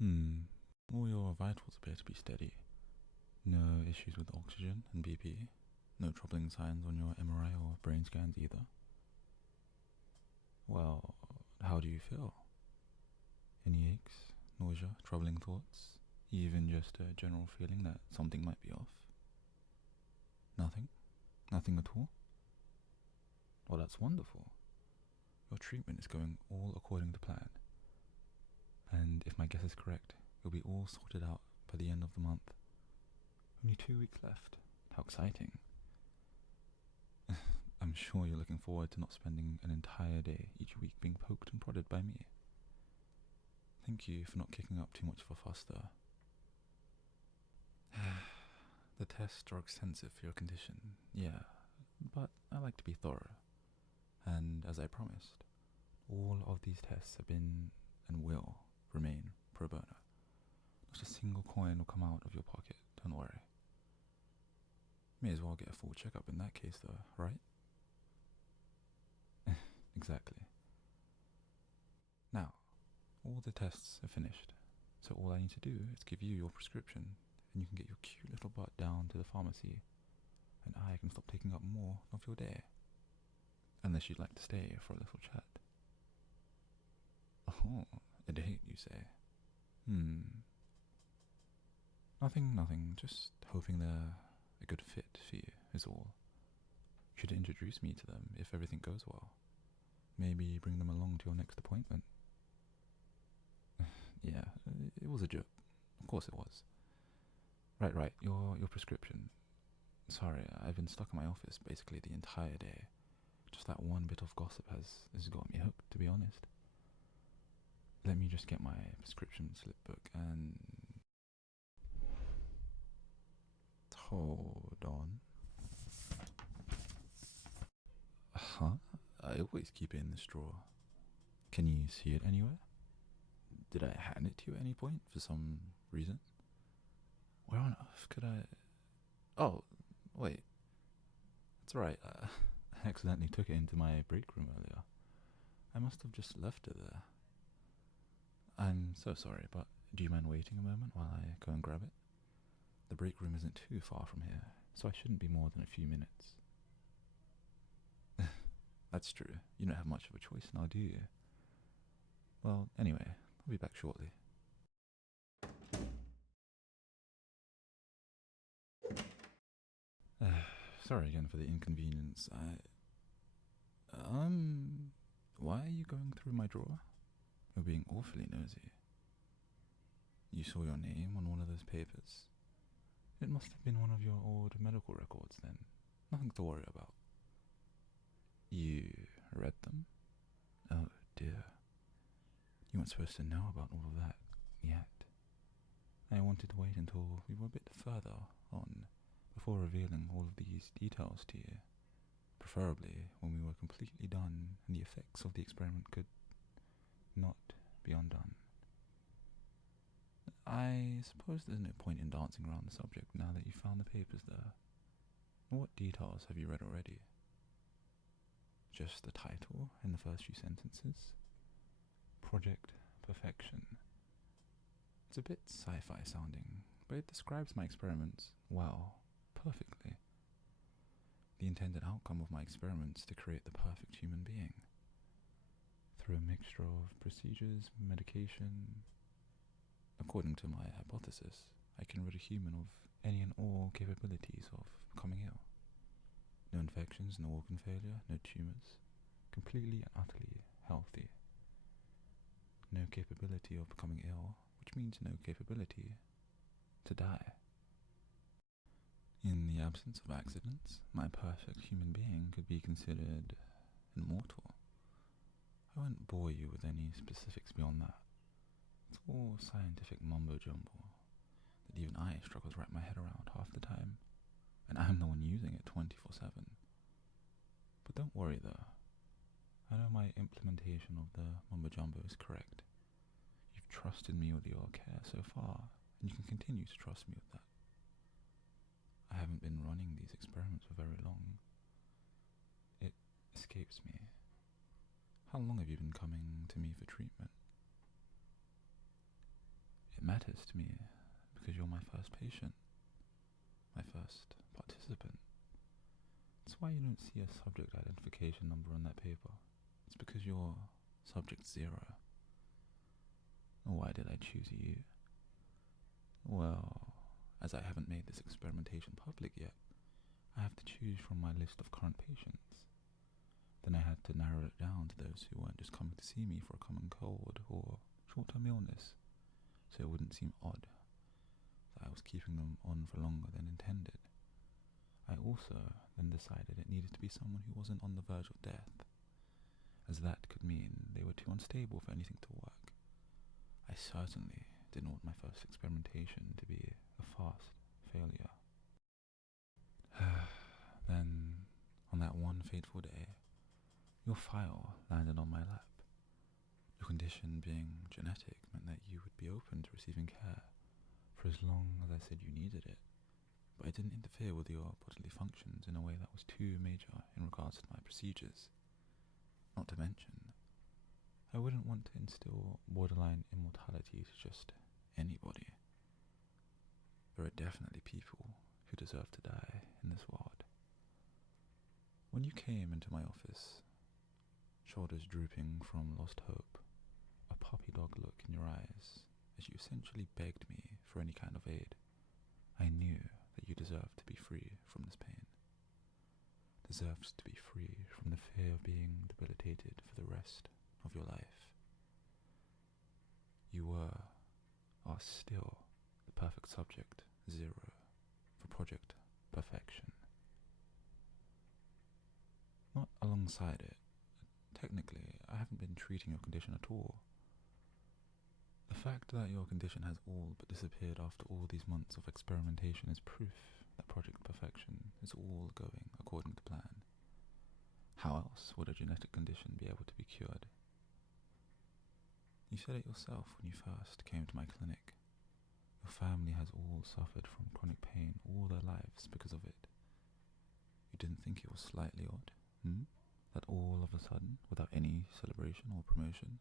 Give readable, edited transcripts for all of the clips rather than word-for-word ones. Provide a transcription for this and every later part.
Hmm. All your vitals appear to be steady. No issues with oxygen and BP. No troubling signs on your MRI or brain scans either. Well, how do you feel? Any aches, nausea, troubling thoughts? Even just a general feeling that something might be off? Nothing? Nothing at all? Well, that's wonderful. Your treatment is going all according to plan. And if my guess is correct, you'll be all sorted out by the end of the month. Only 2 weeks left. How exciting. I'm sure you're looking forward to not spending an entire day each week being poked and prodded by me. Thank you for not kicking up too much of a fuss there. The tests are extensive for your condition, yeah, but I like to be thorough. And as I promised, all of these tests have been and will remain pro bono. Not a single coin will come out of your pocket, don't worry. May as well get a full checkup in that case though, right? Exactly. Now, all the tests are finished, so all I need to do is give you your prescription, and you can get your cute little butt down to the pharmacy, and I can stop taking up more of your day. Unless you'd like to stay for a little chat. Oh, a date, you say? Nothing, just hoping they're a good fit for you, is all. You should introduce me to them if everything goes well. Maybe bring them along to your next appointment. Yeah, it was a joke. Of course it was. Right, your prescription. Sorry, I've been stuck in my office basically the entire day. Just that one bit of gossip has got me hooked, to be honest. Let me just get my prescription slip book and... Hold on. Huh? I always keep it in this drawer. Can you see it anywhere? Did I hand it to you at any point for some reason? Where on earth could I... Oh, wait. That's right. I accidentally took it into my break room earlier. I must have just left it there. I'm so sorry, but do you mind waiting a moment while I go and grab it? The break room isn't too far from here, so I shouldn't be more than a few minutes. That's true. You don't have much of a choice now, do you? Well, anyway, I'll be back shortly. Sorry again for the inconvenience. Why are you going through my drawer? You're being awfully nosy. You saw your name on one of those papers. It must have been one of your old medical records then. Nothing to worry about. You read them? Oh dear. You weren't supposed to know about all of that yet. I wanted to wait until we were a bit further on before revealing all of these details to you. Preferably when we were completely done and the effects of the experiment could not be undone. I suppose there's no point in dancing around the subject now that you found the papers there. What details have you read already? Just the title and the first few sentences? Project Perfection. It's a bit sci-fi sounding, but it describes my experiments well, perfectly. The intended outcome of my experiments to create the perfect human being. Through a mixture of procedures, medication. According to my hypothesis, I can rid a human of any and all capabilities of becoming ill. No infections, no organ failure, no tumours. Completely and utterly healthy. No capability of becoming ill, which means no capability to die. In the absence of accidents, my perfect human being could be considered immortal. I won't bore you with any specifics beyond that. It's all scientific mumbo-jumbo that even I struggle to wrap my head around half the time, and I'm the one using it 24/7. But don't worry though. I know my implementation of the mumbo-jumbo is correct. You've trusted me with your care so far, and you can continue to trust me with that. I haven't been running these experiments for very long. It escapes me. How long have you been coming to me for treatment? matters to me because you're my first patient, my first participant. That's why you don't see a subject identification number on that paper. It's because you're subject 0. Why did I choose you? Well, as I haven't made this experimentation public yet, I have to choose from my list of current patients. Then I had to narrow it down to those who weren't just coming to see me for a common cold or short-term illness, so it wouldn't seem odd that I was keeping them on for longer than intended. I also then decided it needed to be someone who wasn't on the verge of death, as that could mean they were too unstable for anything to work. I certainly didn't want my first experimentation to be a fast failure. Then, on that one fateful day, your file landed on my lap. Your condition being genetic meant that you would be open to receiving care for as long as I said you needed it, but I didn't interfere with your bodily functions in a way that was too major in regards to my procedures. Not to mention, I wouldn't want to instill borderline immortality to just anybody. There are definitely people who deserve to die in this world. When you came into my office, shoulders drooping from lost hope, a puppy dog look in your eyes as you essentially begged me for any kind of aid, I knew that you deserved to be free from this pain. Deserved to be free from the fear of being debilitated for the rest of your life. You are still the perfect subject 0 for Project Perfection. Not alongside it. Technically, I haven't been treating your condition at all. The fact that your condition has all but disappeared after all these months of experimentation is proof that Project Perfection is all going according to plan. How else would a genetic condition be able to be cured? You said it yourself when you first came to my clinic. Your family has all suffered from chronic pain all their lives because of it. You didn't think it was slightly odd, that all of a sudden, without any celebration or promotion,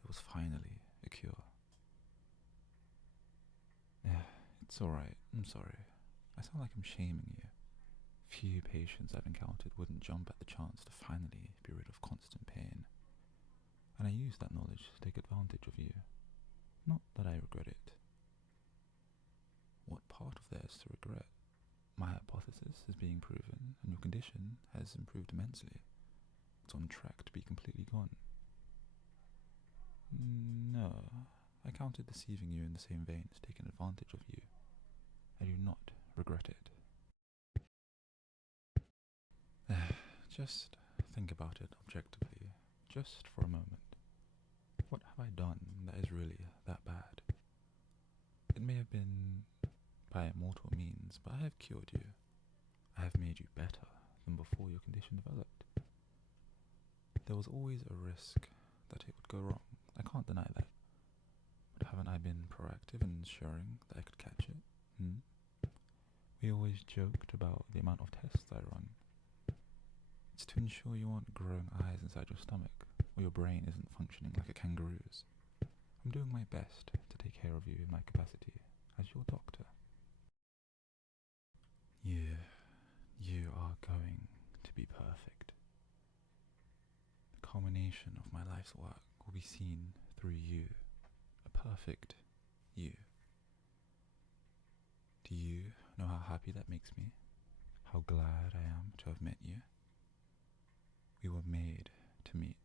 there was finally a cure. It's alright, I'm sorry. I sound like I'm shaming you. Few patients I've encountered wouldn't jump at the chance to finally be rid of constant pain. And I use that knowledge to take advantage of you. Not that I regret it. What part of there is to regret? My hypothesis is being proven, and your condition has improved immensely. It's on track to be completely gone. No, I counted deceiving you in the same vein as taking advantage of you. I do not regret it. Just think about it objectively, just for a moment. What have I done that is really that bad? It may have been by mortal means, but I have cured you. I have made you better than before your condition developed. There was always a risk that it would go wrong. I can't deny that. But haven't I been proactive in ensuring that I could catch it? We always joked about the amount of tests I run. It's to ensure you aren't growing eyes inside your stomach, or your brain isn't functioning like a kangaroo's. I'm doing my best to take care of you in my capacity as your doctor. You are going to be perfect. The culmination of my life's work will be seen through you, a perfect you. Do you know how happy that makes me? How glad I am to have met you? We were made to meet,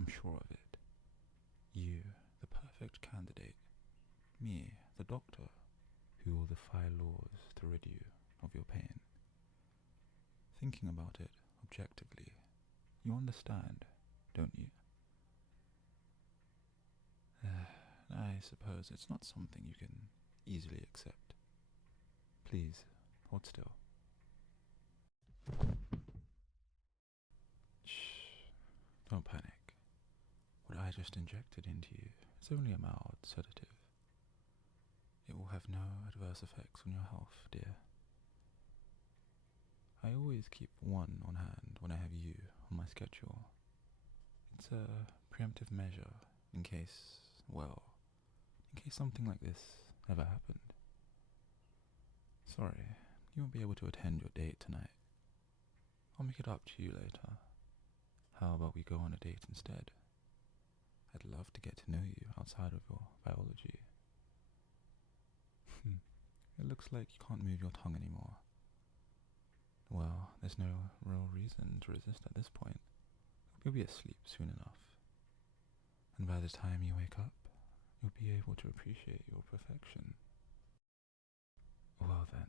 I'm sure of it. You, the perfect candidate. Me, the doctor, who will defy laws to rid you of your pain. Thinking about it objectively, you understand, don't you? I suppose it's not something you can easily accept. Please, hold still. Shh, don't panic. What I just injected into you is only a mild sedative. It will have no adverse effects on your health, dear. I always keep one on hand when I have you on my schedule. It's a preemptive measure in case in case something like this ever happened. Sorry, you won't be able to attend your date tonight. I'll make it up to you later. How about we go on a date instead? I'd love to get to know you outside of your biology. It looks like you can't move your tongue anymore. Well, there's no real reason to resist at this point. You'll be asleep soon enough. And by the time you wake up, you'll be able to appreciate your perfection. Well then,